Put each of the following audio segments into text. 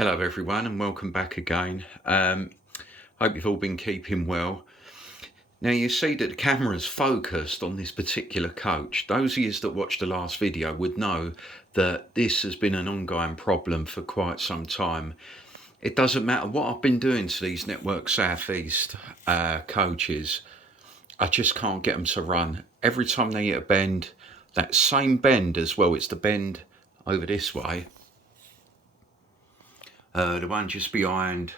Hello everyone and welcome back again. Hope you've all been keeping well. Now you see that the camera's focused on this particular coach. Those of you that watched the last video would know that this has been an ongoing problem for quite some time. It doesn't matter what I've been doing to these Network Southeast coaches, I just can't get them to run. Every time they hit a bend, that same bend as well, it's the bend over this way, the one just behind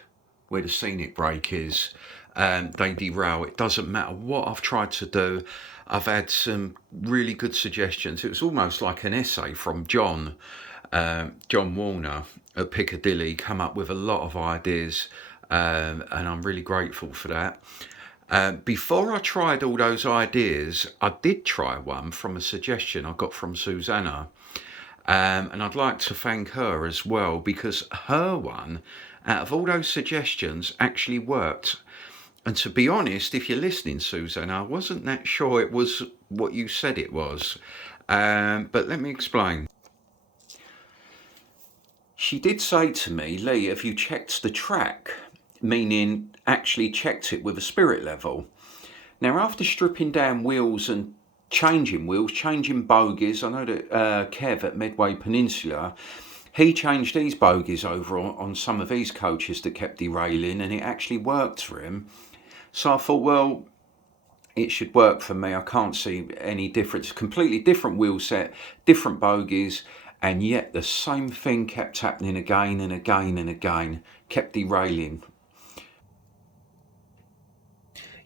where the scenic break is, they derail. It doesn't matter what I've tried to do. I've had some really good suggestions. It was almost like an essay from John Warner at Piccadilly, come up with a lot of ideas, and I'm really grateful for that. Before I tried all those ideas, I did try one from a suggestion I got from Susanna. And I'd like to thank her as well, because her one, out of all those suggestions, actually worked. And to be honest, if you're listening, Susanna, I wasn't that sure it was what you said it was. But let me explain. She did say to me, Lee, have you checked the track? Meaning actually checked it with a spirit level. Now, after stripping down wheels and changing wheels, changing bogies, I know that Kev at Medway Peninsula, he changed these bogies over on some of these coaches that kept derailing, and it actually worked for him. So I thought, well, it should work for me. I can't see any difference. Completely different wheel set, different bogies, and yet the same thing kept happening again and again and again, kept derailing.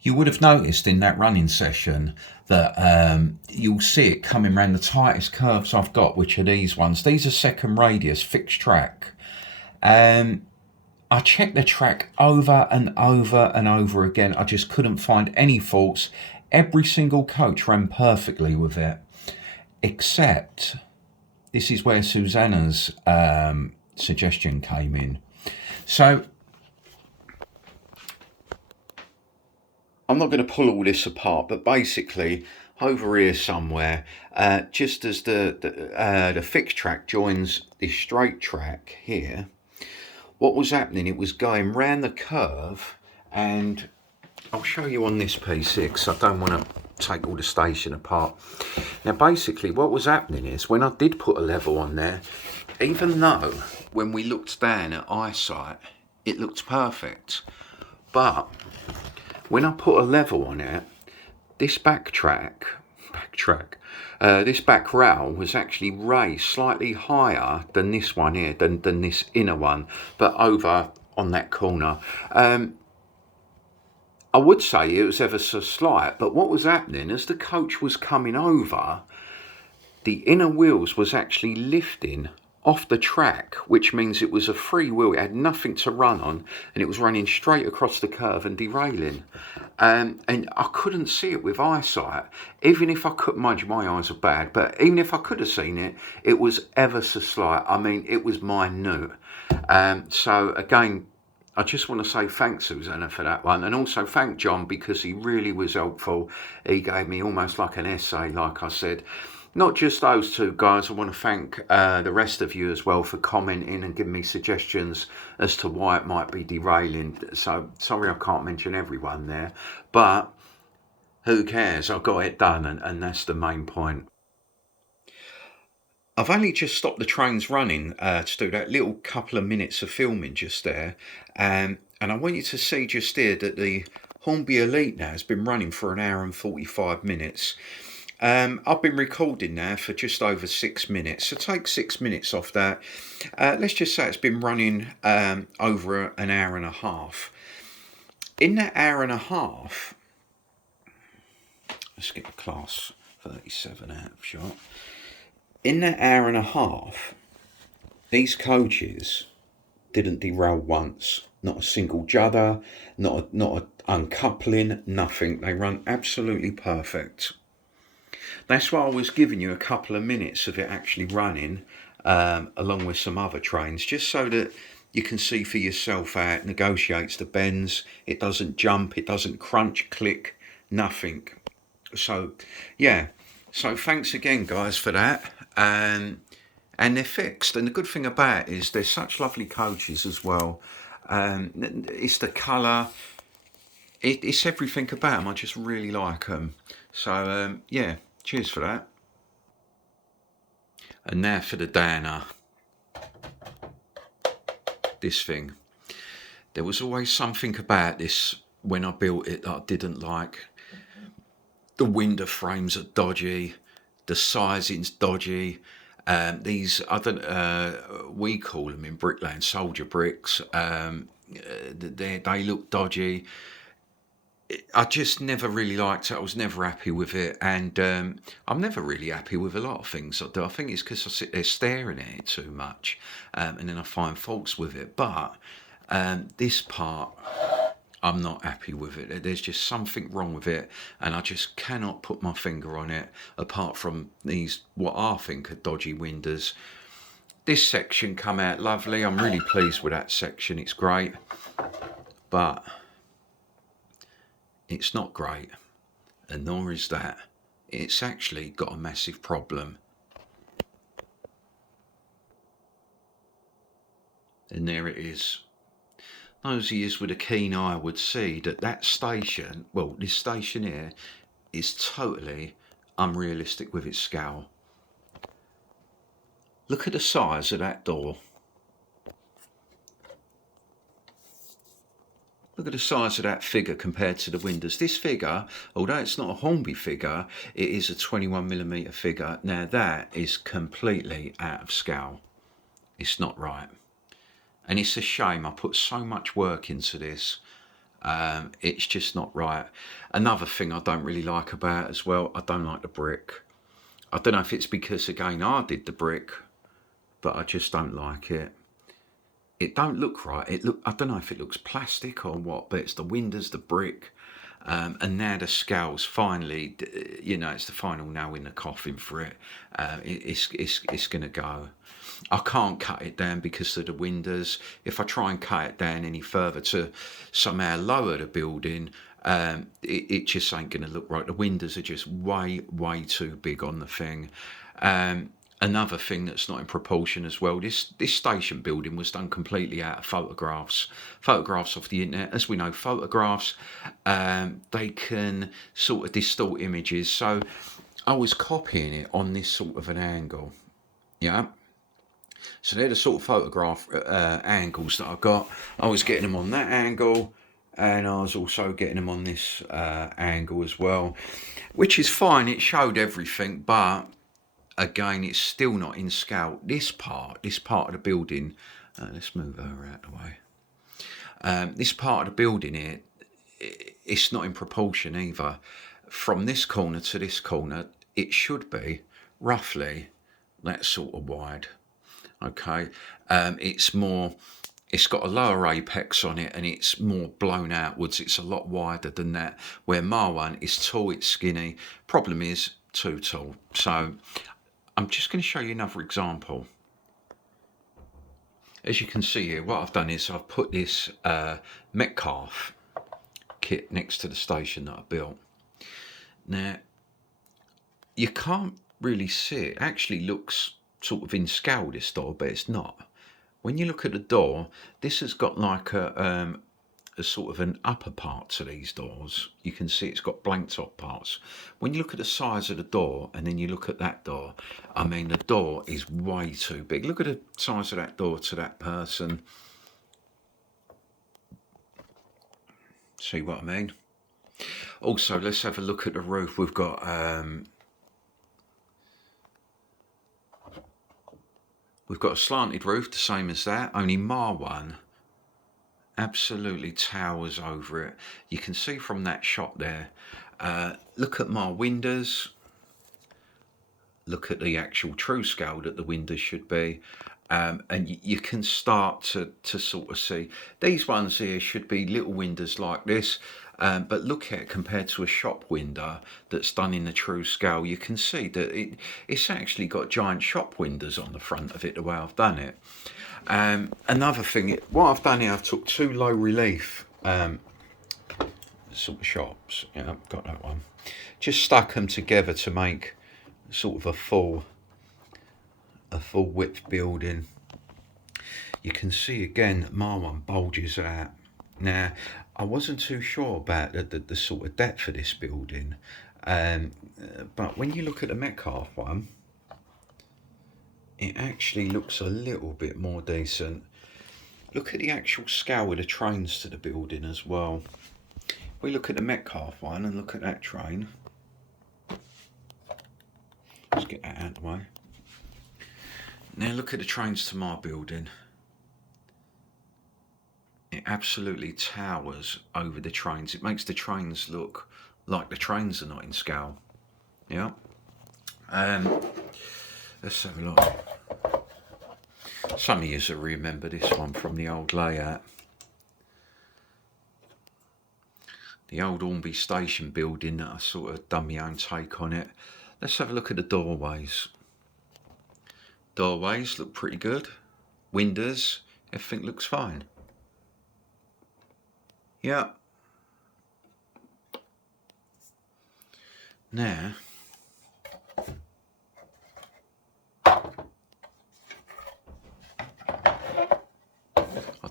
You would have noticed in that running session that you'll see it coming around the tightest curves I've got, which are these ones. These are second radius, fixed track. I checked the track over and over and over again. I just couldn't find any faults. Every single coach ran perfectly with it, except this is where Susanna's suggestion came in. So I'm not going to pull all this apart, but basically over here somewhere, just as the fixed track joins this straight track here, what was happening, it was going round the curve, and I'll show you on this piece here because I don't want to take all the station apart. Now basically what was happening is when I did put a level on there, even though when we looked down at eyesight it looked perfect, but when I put a level on it, this this back rail was actually raised slightly higher than this one here, than this inner one, but over on that corner. I would say it was ever so slight, but what was happening as the coach was coming over, the inner wheels was actually lifting off the track, which means it was a free wheel. It had nothing to run on, and it was running straight across the curve and derailing. And I couldn't see it with eyesight. Even if I could, mind you, my eyes are bad, but even if I could have seen it, it was ever so slight. I mean, it was minute. So again, I just want to say thanks, Susanna, for that one, and also thank John, because he really was helpful. He gave me almost like an essay, like I said. Not just those two guys, I want to thank the rest of you as well for commenting and giving me suggestions as to why it might be derailing. So sorry I can't mention everyone there, but who cares? I got it done, and that's the main point. I've only just stopped the trains running to do that little couple of minutes of filming just there, and I want you to see just here that the Hornby Elite now has been running for an hour and 45 minutes. I've been recording now for just over 6 minutes, so take 6 minutes off that. Let's just say it's been running over an hour and a half. In that hour and a half, let's get the class 37 out of shot. In that hour and a half, these coaches didn't derail once. Not a single judder, not a uncoupling, nothing. They run absolutely perfect. That's why I was giving you a couple of minutes of it actually running, along with some other trains, just so that you can see for yourself how it negotiates the bends. It doesn't jump, it doesn't crunch, click, nothing. So yeah, so thanks again guys for that. and they're fixed. And the good thing about it is they're such lovely coaches as well. It's the colour, it's everything about them. I just really like them. So yeah, cheers for that. And now for the downer. This thing. There was always something about this when I built it that I didn't like. The window frames are dodgy. The sizing's dodgy. These other, we call them in Brickland soldier bricks. They look dodgy. I just never really liked it. I was never happy with it, and I'm never really happy with a lot of things I do. I think it's because I sit there staring at it too much, and then I find faults with it. But this part, I'm not happy with it. There's just something wrong with it, and I just cannot put my finger on it. Apart from these, what I think are dodgy windows. This section come out lovely. I'm really pleased with that section. It's great, but it's not great, and nor is that. It's actually got a massive problem. And there it is. Those of you with a keen eye would see that that station, well, this station here, is totally unrealistic with its scale. Look at the size of that door. Look at the size of that figure compared to the windows. This figure, although it's not a Hornby figure, it is a 21mm figure. Now that is completely out of scale. It's not right. And it's a shame. I put so much work into this. It's just not right. Another thing I don't really like about it as well, I don't like the brick. I don't know if it's because, again, I did the brick, but I just don't like it. It don't look right. I don't know if it looks plastic or what, but it's the windows, the brick, and now the scales. Finally, you know, it's the final nail in the coffin for it. It's gonna go. I can't cut it down because of the windows. If I try and cut it down any further to somehow lower the building, it just ain't gonna look right. The windows are just way too big on the thing. Another thing that's not in proportion as well, this station building was done completely out of photographs off the internet. As we know, photographs, they can sort of distort images. So I was copying it on this sort of an angle. Yeah. So they're the sort of photograph angles that I got. I was getting them on that angle, and I was also getting them on this angle as well, which is fine. It showed everything, but again, it's still not in scale. This part of the building, let's move her out of the way. This part of the building here, it's not in proportion either. From this corner to this corner, it should be roughly that sort of wide. Okay, it's got a lower apex on it, and it's more blown outwards. It's a lot wider than that, where my one is tall, it's skinny. Problem is, too tall. So I'm just going to show you another example. As you can see here, what I've done is I've put this Metcalfe kit next to the station that I built. Now, you can't really see it. It actually looks sort of in scale, this door, but it's not. When you look at the door, this has got like a sort of an upper part to these doors. You can see it's got blank top parts. When you look at the size of the door and then you look at that door, I mean, the door is way too big. Look at the size of that door to that person. See what I mean? Also, let's have a look at the roof. We've got a slanted roof, the same as that, only my one absolutely towers over it. You can see from that shot there. Look at my windows. Look at the actual true scale that the windows should be. And you can start to sort of see. These ones here should be little windows like this. But look at it compared to a shop window that's done in the true scale. You can see that it's actually got giant shop windows on the front of it, the way I've done it. Another thing, what I've done here, I've took two low relief sort of shops. Yeah, I've got that one. Just stuck them together to make sort of a full a full width building. You can see again my one bulges out. Now I wasn't too sure about the sort of depth of this building, but when you look at the Metcalfe one, it actually looks a little bit more decent. Look at the actual scale of the trains to the building as well. If we look at the Metcalfe one and look at that train, let's get that out of the way. Now look at the trains to my building. It absolutely towers over the trains. It makes the trains look like the trains are not in scale. Yeah. Let's have a look. Some of you will remember this one from the old layout. The old Hornby station building that I sort of done my own take on it. Let's have a look at the doorways. Doorways look pretty good. Windows, everything looks fine. Yeah. Now, I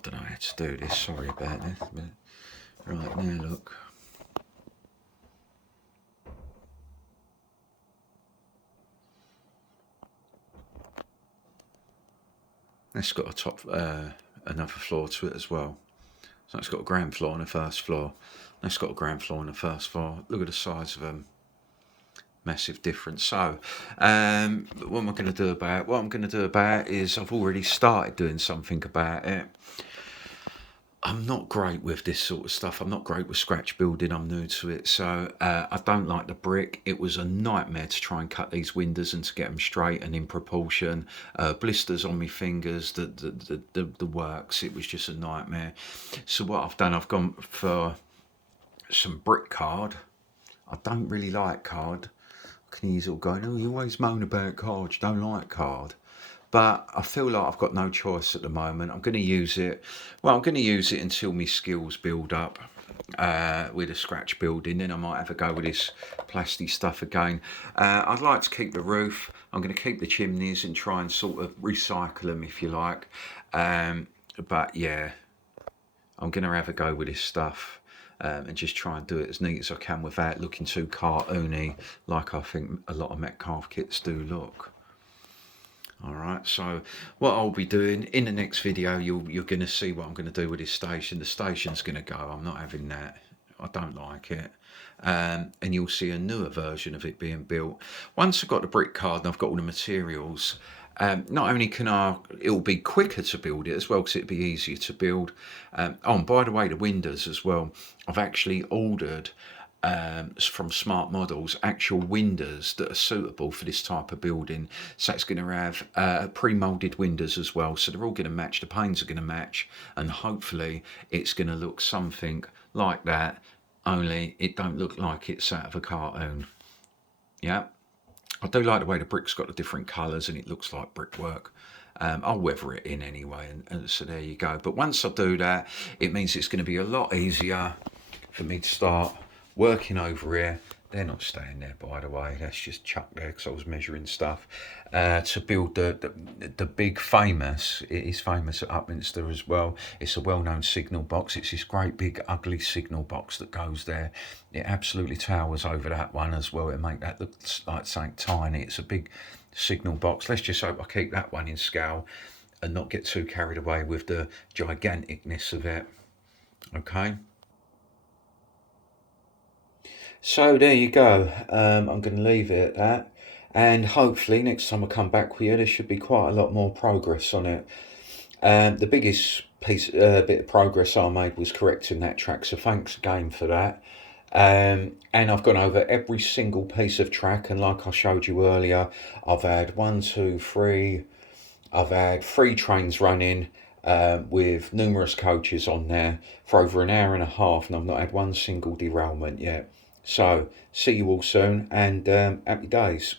don't know how to do this, sorry about this. But right, now look. That's got a top, another floor to it as well. So it's got a ground floor and a first floor. That's got a ground floor and a first floor. Look at the size of them. Massive difference. So, what am I going to do about it? What I'm going to do about it is I've already started doing something about it. I'm not great with this sort of stuff. I'm not great with scratch building. I'm new to it. So I don't like the brick. It was a nightmare to try and cut these windows and to get them straight and in proportion. Blisters on my fingers, the works. It was just a nightmare. So what I've done, I've gone for some brick card. I don't really like card. Can you all going, oh, you always moan about card. You don't like card. But I feel like I've got no choice at the moment. I'm going to use it. Well, I'm going to use it until my skills build up with a scratch building. Then I might have a go with this plastic stuff again. I'd like to keep the roof. I'm going to keep the chimneys and try and sort of recycle them, if you like. But yeah, I'm going to have a go with this stuff. And just try and do it as neat as I can without looking too cartoony, like I think a lot of Metcalfe kits do look. Alright, so what I'll be doing in the next video, you're going to see what I'm going to do with this station. The station's going to go. I'm not having that. I don't like it. And you'll see a newer version of it being built. Once I've got the brick card and I've got all the materials, not only can it'll be quicker to build it as well, because it'll be easier to build. Oh, and by the way, the windows as well. I've actually ordered from Smart Models actual windows that are suitable for this type of building. So it's going to have pre-molded windows as well. So they're all going to match. The panes are going to match, and hopefully it's going to look something like that. Only it don't look like it's out of a cartoon. Yeah. I do like the way the brick's got the different colours and it looks like brickwork. I'll weather it in anyway, and so there you go. But once I do that, it means it's going to be a lot easier for me to start working over here. They're not staying there, by the way. That's just chuck there because I was measuring stuff. To build the big famous, it is famous at Upminster as well. It's a well-known signal box. It's this great big ugly signal box that goes there. It absolutely towers over that one as well. It make that look like something tiny. It's a big signal box. Let's just hope I keep that one in scale and not get too carried away with the giganticness of it. Okay. So there you go. I'm going to leave it at that, and hopefully next time I come back with you there should be quite a lot more progress on it. The biggest bit of progress I made was correcting that track, so thanks again for that. And I've gone over every single piece of track, and like I showed you earlier, I've had I've had 3 trains running with numerous coaches on there for over an hour and a half, and I've not had one single derailment yet. So, see you all soon, and happy days.